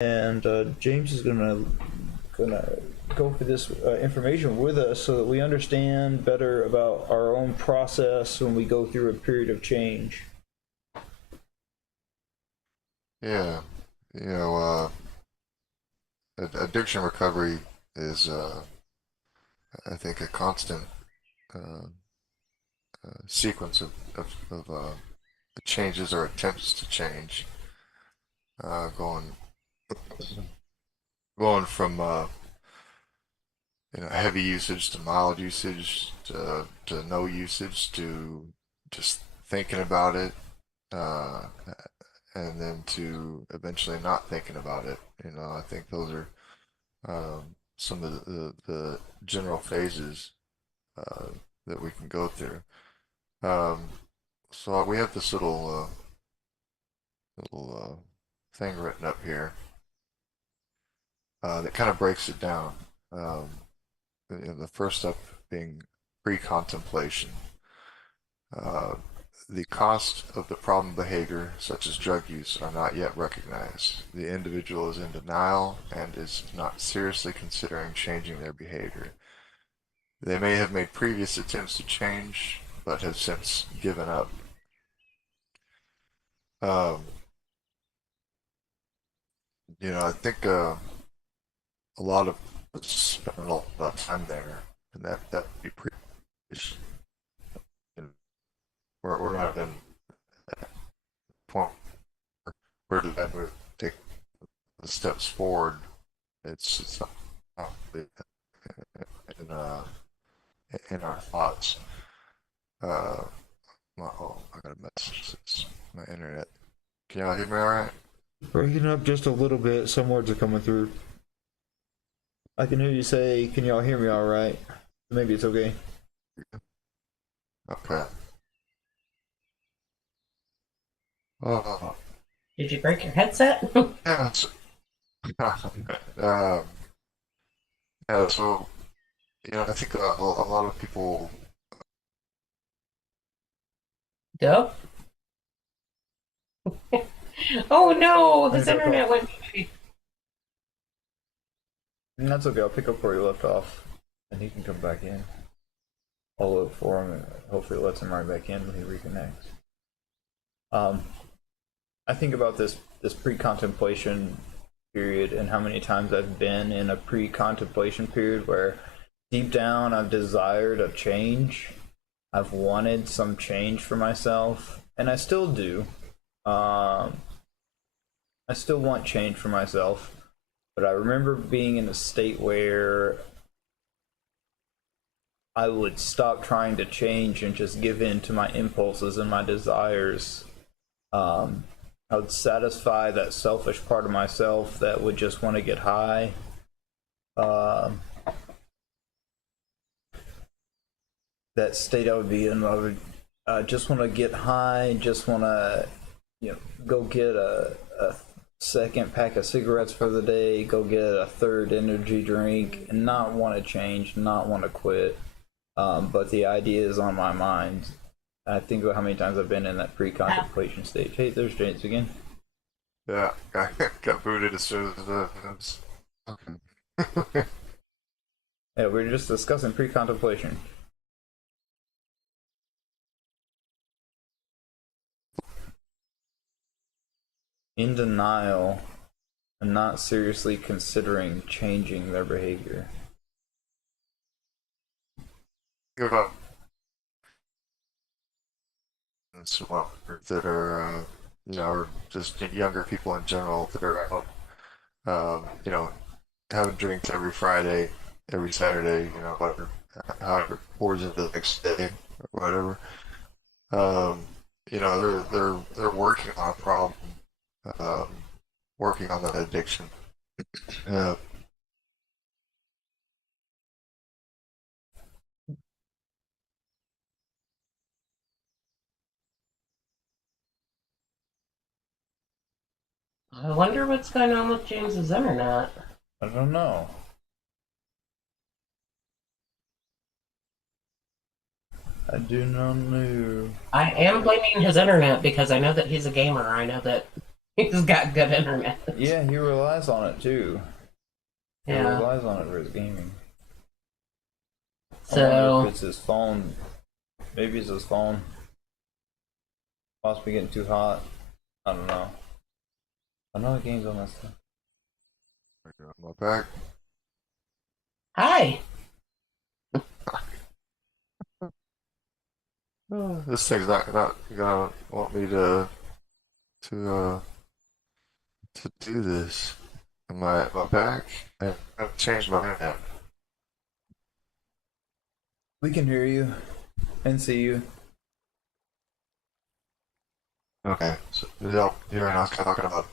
and James is gonna go through this information with us so that we understand better about our own process when we go through a period of change. Yeah, you know, addiction recovery is, I think, a constant uh, sequence of changes or attempts to change, going from heavy usage to mild usage to no usage to just thinking about it, uh, and then to eventually not thinking about it. I think those are some of the general phases uh, that we can go through. Um, so we have this little thing written up here that kind of breaks it down. Um, the first step being pre-contemplation. Uh, the cost of the problem behavior, such as drug use, are not yet recognized. The individual is in denial and is not seriously considering changing their behavior. They may have made previous attempts to change, but have since given up. Um, I think a lot of us spend a lot of time there, and that would be pretty. We're not in a point where to ever take the steps forward. It's not really in in our thoughts. Uh, I got a message. It's my internet. Can y'all hear me all right? Breaking up just a little bit, some words are coming through. I can hear you say, "Can y'all hear me all right?" Maybe it's okay. Okay. Uh, Did you break your headset? yeah. Um, yeah. So I think a lot of people. Yep. Oh no, I his need to internet call. went. That's okay. I'll pick up where you left off, and he can come back in. I'll look for him, and hopefully it lets him right back in when he reconnects. Um, I think about this pre-contemplation period and how many times I've been in a pre-contemplation period where deep down I've desired a change. I've wanted some change for myself, and I still do. Um, I still want change for myself, but I remember being in a state where I would stop trying to change and just give in to my impulses and my desires. Um, I would satisfy that selfish part of myself that would just want to get high. Um, that state I would be in, I would just want to get high, just want to, go get a second pack of cigarettes for the day, go get a third energy drink, and not want to change, not want to quit. But the idea is on my mind. I think about how many times I've been in that pre-contemplation stage. Hey, there's James again. Yeah, I got booted as soon as okay. Yeah, we were just discussing pre-contemplation. In denial and not seriously considering changing their behavior. Give up. Well, that are or just younger people in general that are out, having drinks every Friday, every Saturday, whatever, however, pours into the next day or whatever. Um, they're working on a problem, um, working on that addiction. Uh, I wonder what's going on with James's internet. I don't know. I do not know. I am blaming his internet because I know that he's a gamer. I know that He's got good internet. Yeah, he relies on it too. He Yeah. relies on it for his gaming. I wonder So if it's his phone. Maybe it's his phone. Possibly getting too hot. I don't know. I know the game's on that stuff. My back. hi. This thing's not gonna want me to do this. My back. I've changed my hand. We can hear you and see you. Okay, so yeah, here I was talking about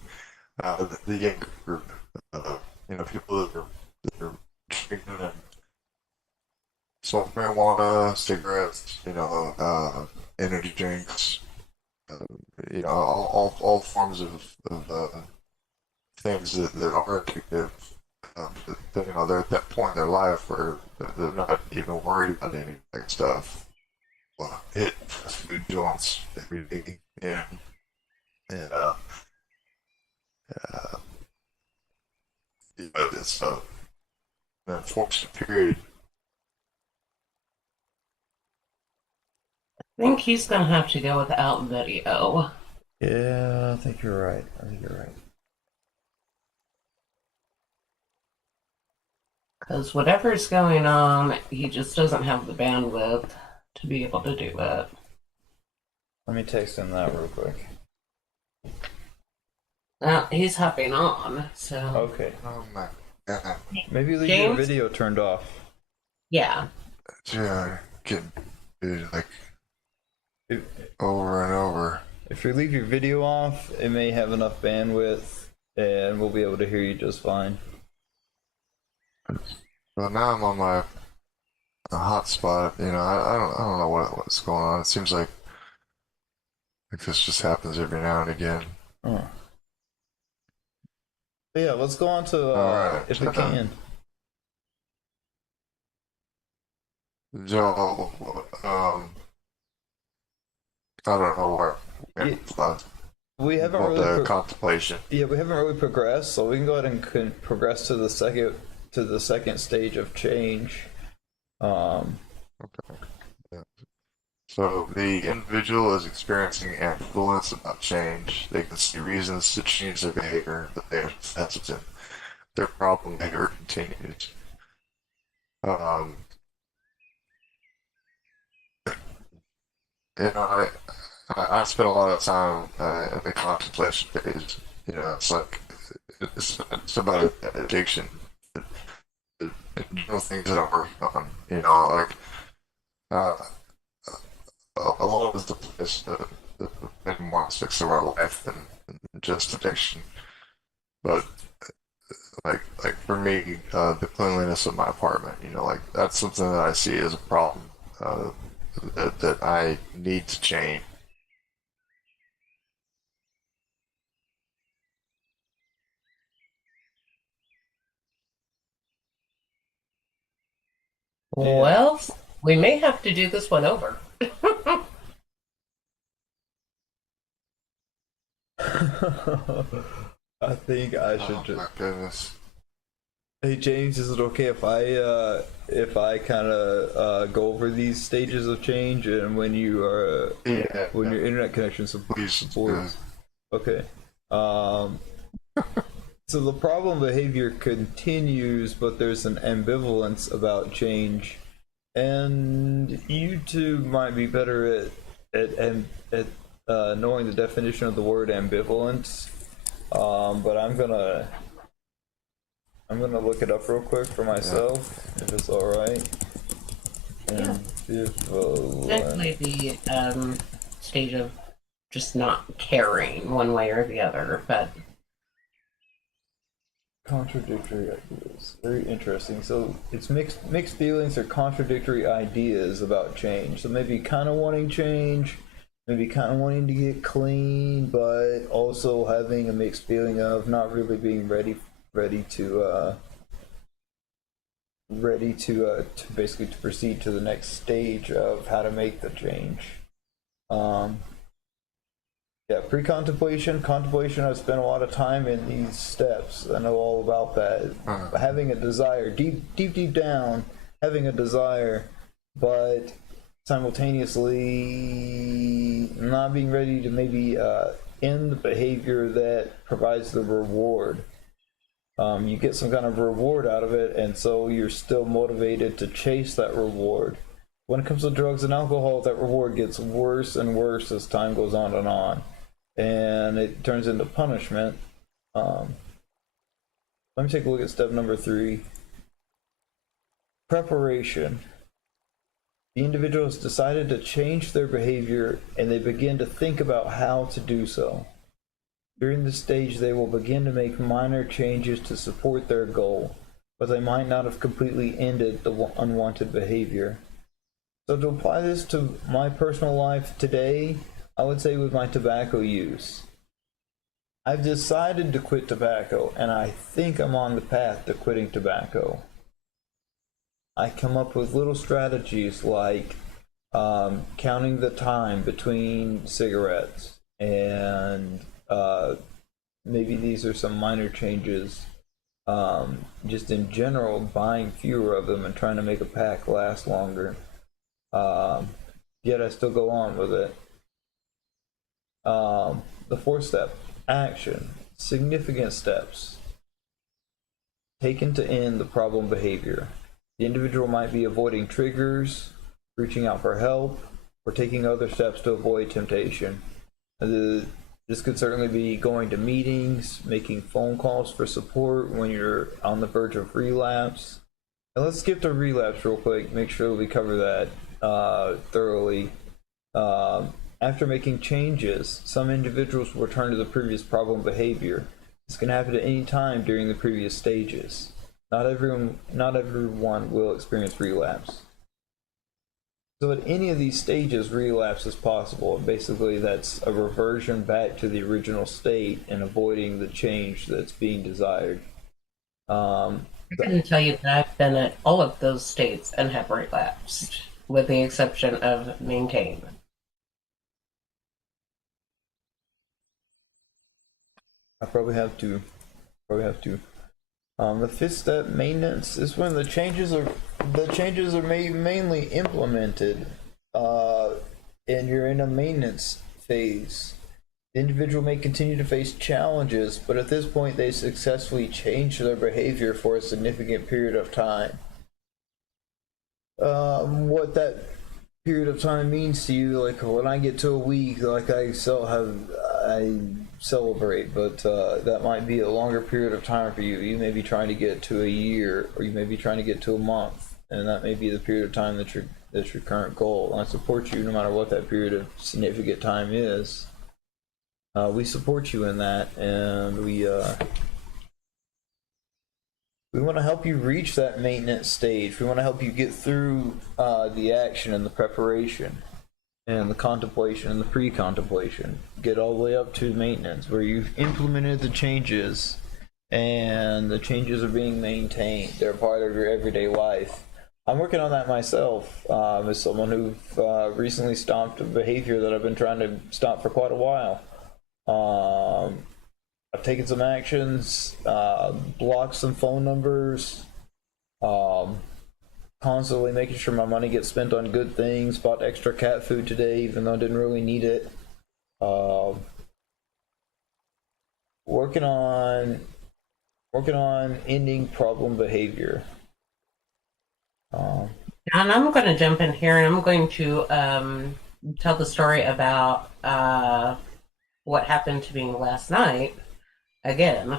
the gang group. People that are drinking and smoking marijuana, cigarettes, energy drinks, uh, all forms of things that are addictive. They're at that point in their life where they're not even worried about any of that stuff. Well, hit fast food joints every day, and uh, it's an unfortunate period. I think he's gonna have to go without video. Yeah, I think you're right. I think you're right. Because whatever's going on, he just doesn't have the bandwidth to be able to do it. Let me text him that real quick. He's hopping on, so Okay. Oh my god. Maybe leave your James? video turned off. yeah. Yeah, getting like If, over and over. if you leave your video off, it may have enough bandwidth and we'll be able to hear you just fine. Well, now I'm on my hotspot. I don't know what's going on. It seems like this just happens every now and again. Oh. But yeah, let's go on to Alright. if we can. Joe, I don't know where. We haven't About really the contemplation. yeah, we haven't really progressed, so we can go ahead and progress to the second stage of change. Okay. Yeah. So the individual is experiencing ambivalence about change. They can see reasons to change their behavior, but they are hesitant. Their problem behavior continues. Um, I spent a lot of time in the contemplation phase. It's like it's about addiction. Things that I'm working on. Uh, a lot of the place in more aspects of our life than just addiction. But like for me, the cleanliness of my apartment, that's something that I see as a problem that I need to change. Yeah. Well, we may have to do this one over. I think I should Oh just. my goodness. Hey James, is it okay if I kind of go over these stages of change and when you are Yeah. when your internet connection Please, supports? Okay. Um. So the problem behavior continues, but there's an ambivalence about change, and you two might be better at knowing the definition of the word ambivalence. But I'm gonna look it up real quick for myself, if it's all right. Yeah. Ambivalent. Definitely the stage of just not caring one way or the other, but Contradictory ideas. Very interesting. So it's mixed feelings or contradictory ideas about change. So maybe kind of wanting change, maybe kind of wanting to get clean, but also having a mixed feeling of not really being ready to basically to proceed to the next stage of how to make the change. Yeah, pre-contemplation, contemplation. I've spent a lot of time in these steps. I know all about that. Having a desire, deep down, having a desire, but simultaneously not being ready to maybe end the behavior that provides the reward. You get some kind of reward out of it, and so you're still motivated to chase that reward. When it comes to drugs and alcohol, that reward gets worse and worse as time goes on, and it turns into punishment. Let me take a look at step number 3. Preparation. The individual has decided to change their behavior, and they begin to think about how to do so. During this stage, they will begin to make minor changes to support their goal, but they might not have completely ended the unwanted behavior. So to apply this to my personal life today, I would say with my tobacco use. I've decided to quit tobacco, and I think I'm on the path to quitting tobacco. I come up with little strategies like counting the time between cigarettes, and maybe these are some minor changes. Just in general, buying fewer of them and trying to make a pack last longer. Yet I still go on with it. The 4th step, action. Significant steps taken to end the problem behavior. The individual might be avoiding triggers, reaching out for help, or taking other steps to avoid temptation. This could certainly be going to meetings, making phone calls for support when you're on the verge of relapse. And let's skip to relapse real quick, make sure we cover that thoroughly. After making changes, some individuals will return to the previous problem behavior. This can happen at any time during the previous stages. Not everyone will experience relapse. So at any of these stages, relapse is possible. Basically, that's a reversion back to the original state and avoiding the change that's being desired. I can tell you that I've been at all of those states and have relapsed, with the exception of maintain. I probably have to. The 5th step, maintenance, is when the changes are mainly implemented, and you're in a maintenance phase. The individual may continue to face challenges, but at this point they successfully change their behavior for a significant period of time. What that period of time means to you, like when I get to a week, like I celebrate, but that might be a longer period of time for you. You may be trying to get to a year, or you may be trying to get to a month, and that may be the period of time that's your current goal. And I support you no matter what that period of significant time is. We support you in that, and we want to help you reach that maintenance stage. We want to help you get through the action and the preparation and the contemplation and the pre-contemplation. Get all the way up to maintenance, where you've implemented the changes and the changes are being maintained. They're part of your everyday life. I'm working on that myself as someone who recently stopped a behavior that I've been trying to stop for quite a while. I've taken some actions, blocked some phone numbers, constantly making sure my money gets spent on good things. Bought extra cat food today, even though I didn't really need it. Working on ending problem behavior. And I'm going to jump in here, and I'm going to tell the story about what happened to me last night again,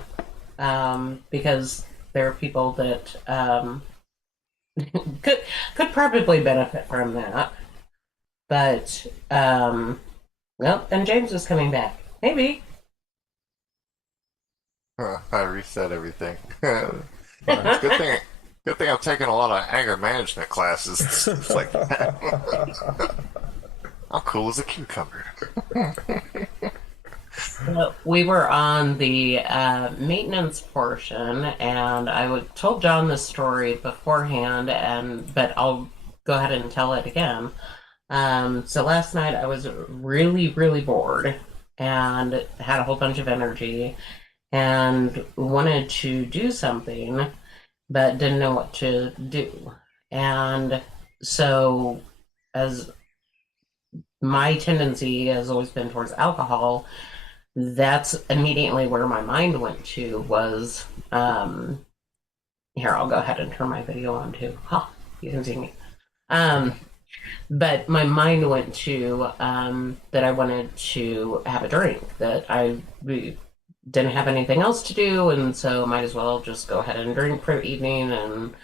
because there are people that could probably benefit from that. But well, and James is coming back. Maybe. I reset everything. It's good thing I'm taking a lot of anger management classes and stuff like that. I'm cool as a cucumber. We were on the maintenance portion, and I told John this story beforehand, but I'll go ahead and tell it again. So last night I was really, really bored, and had a whole bunch of energy and wanted to do something, but didn't know what to do. And so, as my tendency has always been towards alcohol, that's immediately where my mind went to was here, I'll go ahead and turn my video on too. Ha, you can see me. Um, but my mind went to that I wanted to have a drink, that we didn't have anything else to do, and so might as well just go ahead and drink for the evening and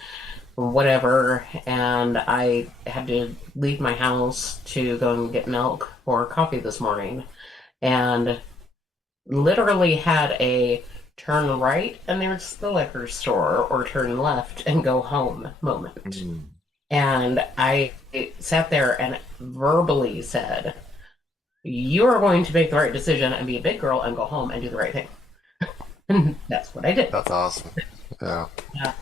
whatever. And I had to leave my house to go and get milk for coffee this morning, and literally had a turn right and there's the liquor store, or turn left and go home moment. Mm. And I sat there and verbally said, "You are going to make the right decision and be a big girl and go home and do the right thing." And that's what I did. That's awesome. Yeah.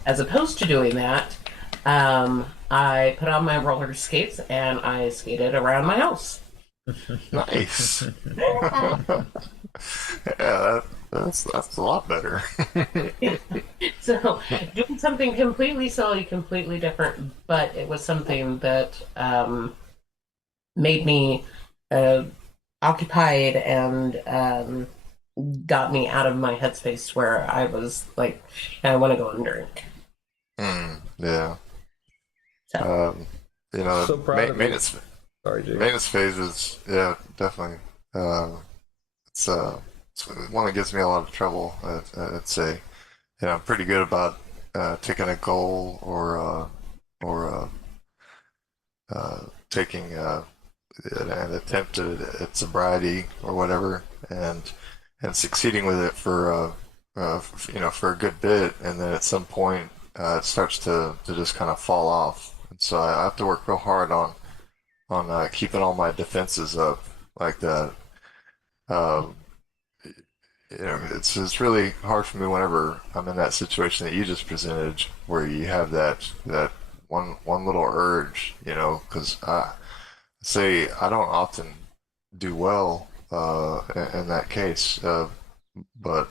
As opposed to doing that, I put on my roller skates and I skated around my house. Nice. Yeah, that's a lot better. So, doing something completely silly, completely different, but it was something that made me occupied and got me out of my headspace where I was like, I want to go and drink. Yeah. So, You know, So proud of you. maintenance Sorry, Jake. maintenance phases. Yeah, definitely. It's one that gives me a lot of trouble. I'd say. Yeah, I'm pretty good about taking a goal or taking an attempt at sobriety or whatever, and succeeding with it for for a good bit, and then at some point it starts to just kind of fall off. And so I have to work real hard on keeping all my defenses up like that. Um, it's really hard for me whenever I'm in that situation that you just presented, where you have that one little urge, because I say I don't often do well in that case, but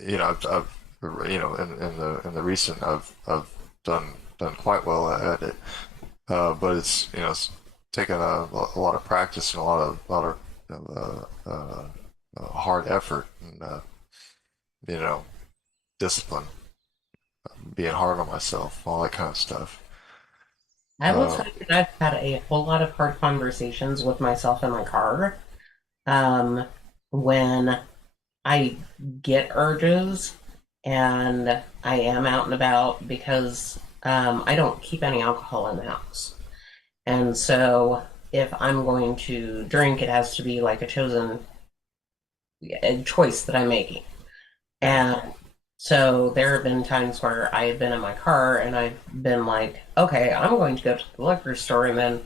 I've in the recent I've done quite well at it, but it's taken a lot of practice and a lot of hard effort and discipline, being hard on myself, all that kind of stuff. I will Uh, tell you that I've had a whole lot of hard conversations with myself in my car when I get urges and I am out and about, because I don't keep any alcohol in the house. And so if I'm going to drink, it has to be like a choice that I'm making. And so there have been times where I've been in my car and I've been like, okay, I'm going to go to the liquor store, and then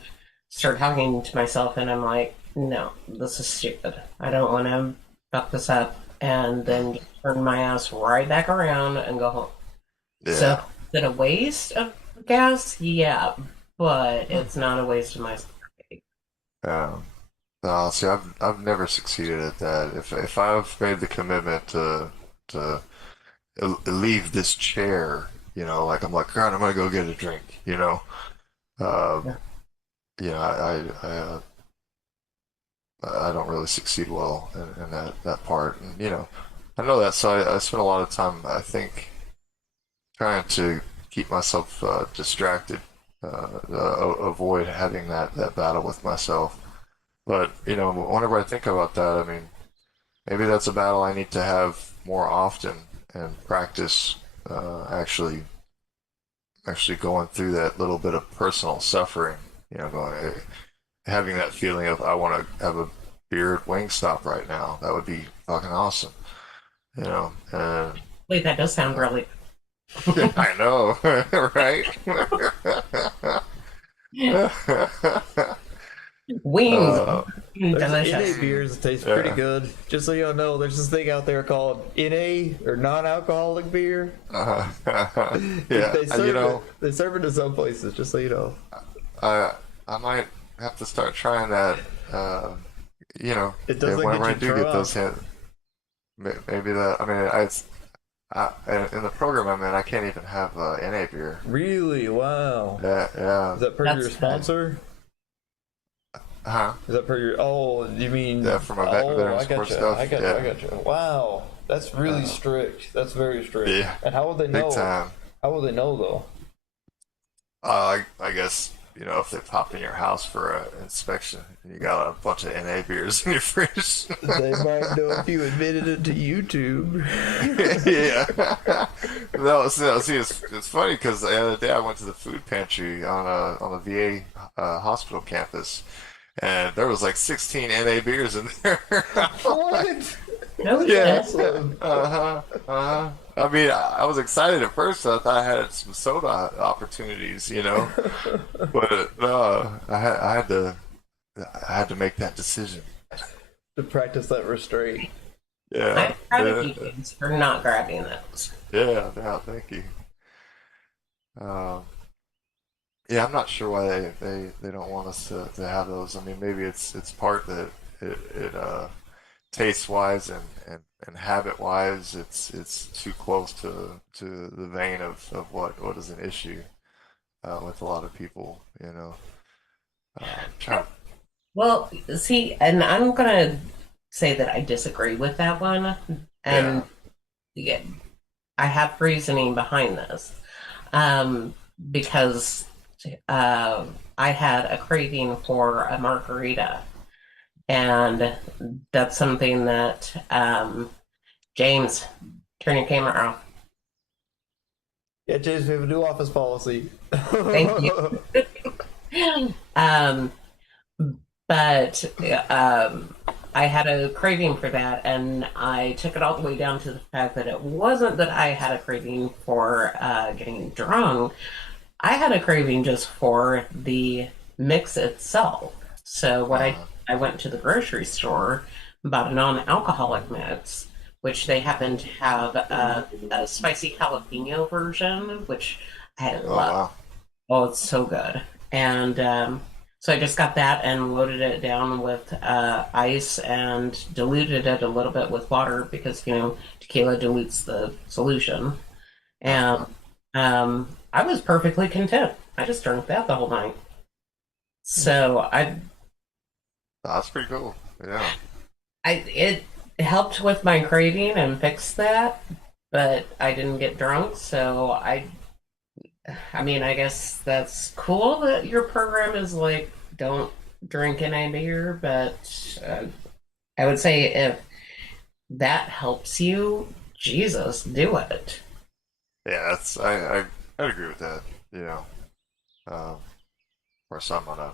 start talking to myself, and I'm like, no, this is stupid. I don't want to fuck this up. And then just turn my ass right back around and go home. So, yeah. is it a waste of gas? Yeah, but it's not a waste of my. Yeah. No, see, I've never succeeded at that. If I've made the commitment to leave this chair, like I'm like, God, I'm gonna go get a drink, Um, Yeah. I don't really succeed well in that part, and I know that, so I spend a lot of time, I think, trying to keep myself distracted, avoid having that battle with myself. But whenever I think about that, I mean, maybe that's a battle I need to have more often and practice actually going through that little bit of personal suffering. Having that feeling of I want to have a beer at Wingstop right now. That would be fucking awesome. And Wait, that does sound really. I know, right? Wings, uh, There's delicious. NA beers that taste Yeah. pretty good. Just so you don't know, there's this thing out there called NA, or non-alcoholic beer. yeah, They and, serve it. They serve it in some places. Just so you know. I might have to start trying that. you know, It doesn't whenever I get you do get those drunk. hit, maybe that. I mean, in the program I'm in, I can't even have NA beer. Really? Wow. Yeah, yeah. Is that per your That's sponsor? Huh? Is that per your? Oh, you mean? Yeah, for my Oh, veteran I sports gotcha. stuff. I gotcha. Yeah. I gotcha. Wow, that's really strict. That's very strict. Yeah. And how would they Big know? time. How will they know though? I guess, you know, if they pop in your house for an inspection and you got a bunch of NA beers in your fridge. They might know if you admitted it to YouTube. Yeah. No, see, it's funny because the other day I went to the food pantry on a VA hospital campus, and there was like 16 NA beers in there. What? No Yeah. shit. Awesome. Uh-huh. I mean, I was excited at first. I thought I had some soda opportunities, you know, but no, I had to make that decision. To practice that restraint. Yeah, I'm proud of yeah, you kids for not grabbing those. yeah. Thank you. Um, yeah, I'm not sure why they don't want us to have those. I mean, maybe it's part that it taste wise and habit wise, it's too close to the vein of what is an issue with a lot of people, you know. Trying, Well, see, and I'm gonna say that I disagree with that one, yeah, and yeah, I have reasoning behind this. Um, because I had a craving for a margarita, and that's something that James, turn your camera off. Yeah, James, we have a new office policy. Thank you. Um, but I had a craving for that, and I took it all the way down to the fact that it wasn't that I had a craving for getting drunk. I had a craving just for the mix itself. So what uh, I went to the grocery store, bought a non-alcoholic mix, which they happen to have a spicy jalapeno version, which I oh love. wow, Oh, it's so good. And so I just got that and loaded it down with ice and diluted it a little bit with water because, tequila dilutes the solution. And uh, I was perfectly content. I just drank that the whole night. So that's pretty cool. Yeah, it helped with my craving and fixed that, but I didn't get drunk. So I mean, I guess that's cool that your program is like, don't drink any beer, but I would say if that helps you, Jesus, do it. yeah. That's I agree with that. You know, um, of course I'm gonna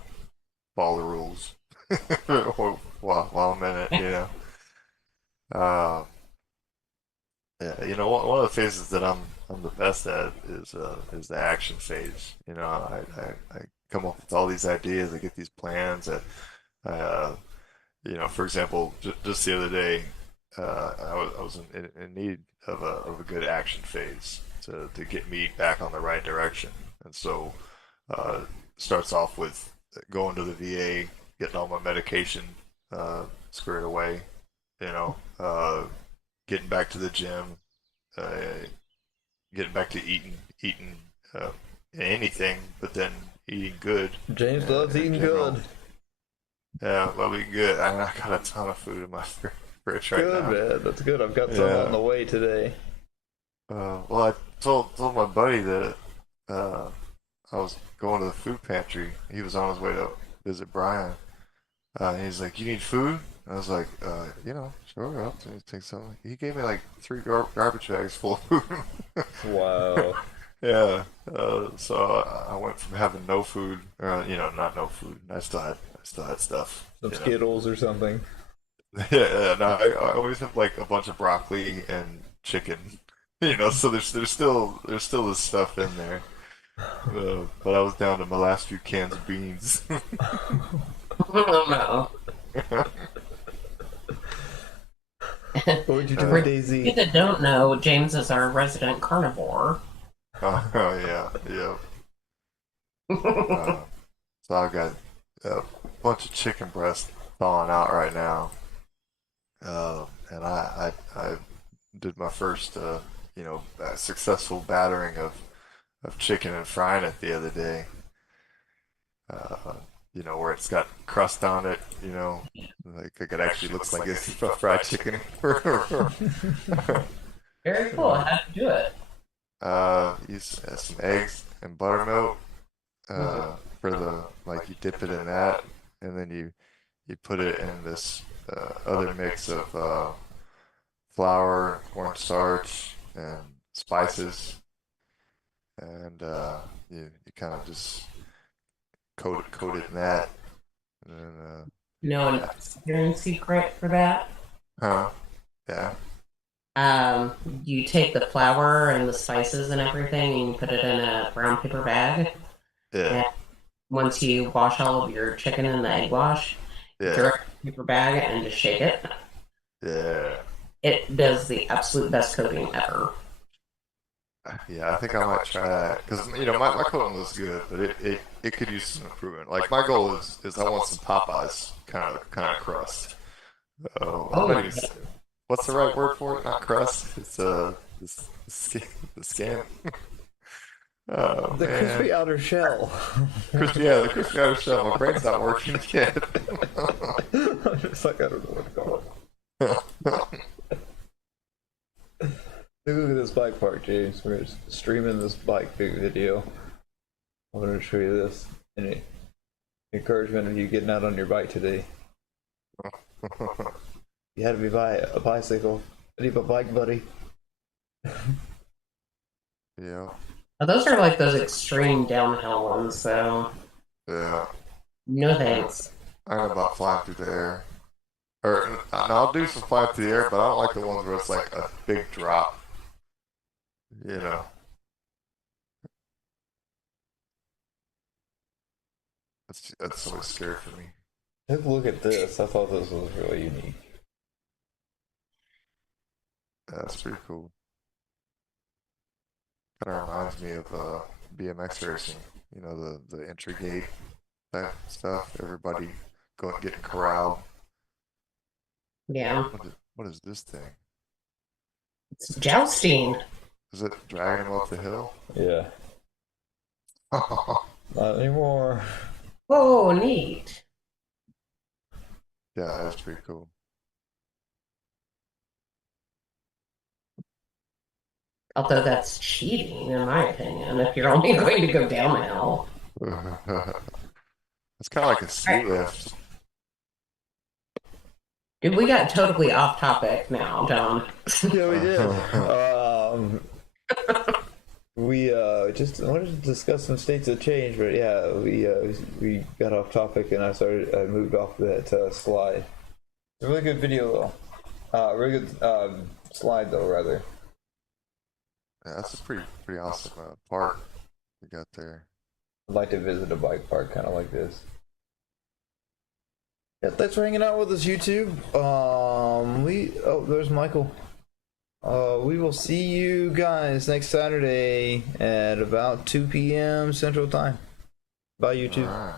follow the rules while I'm in it. You know. Uh, Yeah, you know, one of the phases that I'm the best at is the action phase. You know, I come up with all these ideas, I get these plans that, uh, you know, for example, just the other day, I was in need of a good action phase to get me back on the right direction, and so starts off with going to the VA, getting all my medication squared away, you know, getting back to the gym, uh, getting back to eating uh, anything, but then eating good James loves in eating general. good. Yeah, well, eating good. I got a ton of food in my fridge right Good, now. man. That's good. I've got some Yeah. on the way today. Well, I told my buddy that uh, I was going to the food pantry. He was on his way to visit Brian. And he's like, "You need food?" I was like, "You know, sure, I'll take some." He gave me like three garbage bags full of food. Wow. Yeah. So I went from having no food, you know, not no food. I still had stuff. Some You know. Skittles or something. Yeah. No, I always have like a bunch of broccoli and chicken. You know, so there's still this stuff in there. But I was down to my last few cans of beans. Oh no. What would you do For with you Daisy? that don't know, James is our resident carnivore. Oh yeah, yeah. So I've got a bunch of chicken breast thawing out right now. And I did my first, successful battering of chicken and frying it the other day. Uh, where it's got crust on it, like it actually looks like it's fried chicken. Very cool. How do you do it? Use some eggs and buttermilk. For the like you dip it in that, and then you put it in this other mix of flour, cornstarch, and spices, and you kind of just coat it in that, and then No an secret for that. yeah, You take the flour and the spices and everything, and you put it in a brown paper bag. yeah, Once you wash all of your chicken in the egg wash, yeah, throw it in a paper bag and just shake it. yeah. It does the absolute best coating ever. Yeah, I think I might try that because my coating looks good, but it could use some improvement. Like my goal is I want some Popeyes kind of crust. Oh my God. What's the right word for it? Not crust. It's the skin. Oh The man, crispy outer shell. the crispy outer shell. My brain's not working yet. I'm just like, I don't know what to call it. Look at this bike park, James. We're streaming this bike video. I'm going to show you this. Any encouragement of you getting out on your bike today. You had to be by a bicycle. I need a bike, buddy. Yeah, Now, those are like those extreme downhill ones, so yeah. no thanks. I don't know about flying through the air. Or no, I'll do some flying through the air, but I don't like the ones where it's like a big drop. You know. That's always scary for me. Take a look at this. I thought this was really unique. That's pretty cool. Kind of reminds me of BMX racing. The entry gate, that stuff. Everybody getting corralled. Yeah, What is this thing? it's jousting. Is it dragging them up the hill? Yeah. Not anymore. Whoa, neat. Yeah, that's pretty cool. Although that's cheating, in my opinion, if you're only going to go downhill. It's kind of like a ski lift. Dude, we got totally off topic now, John. Yeah, we did. We just wanted to discuss some states of change, but yeah, we got off topic and I moved off that slide. It's a really good video though. Really good slide though, rather. Yeah, that's a pretty awesome park we got there. I'd like to visit a bike park kind of like this. Yeah, thanks for hanging out with us, YouTube. There's Michael. We will see you guys next Saturday at about 2 p.m. Central Time. Bye, YouTube. All right.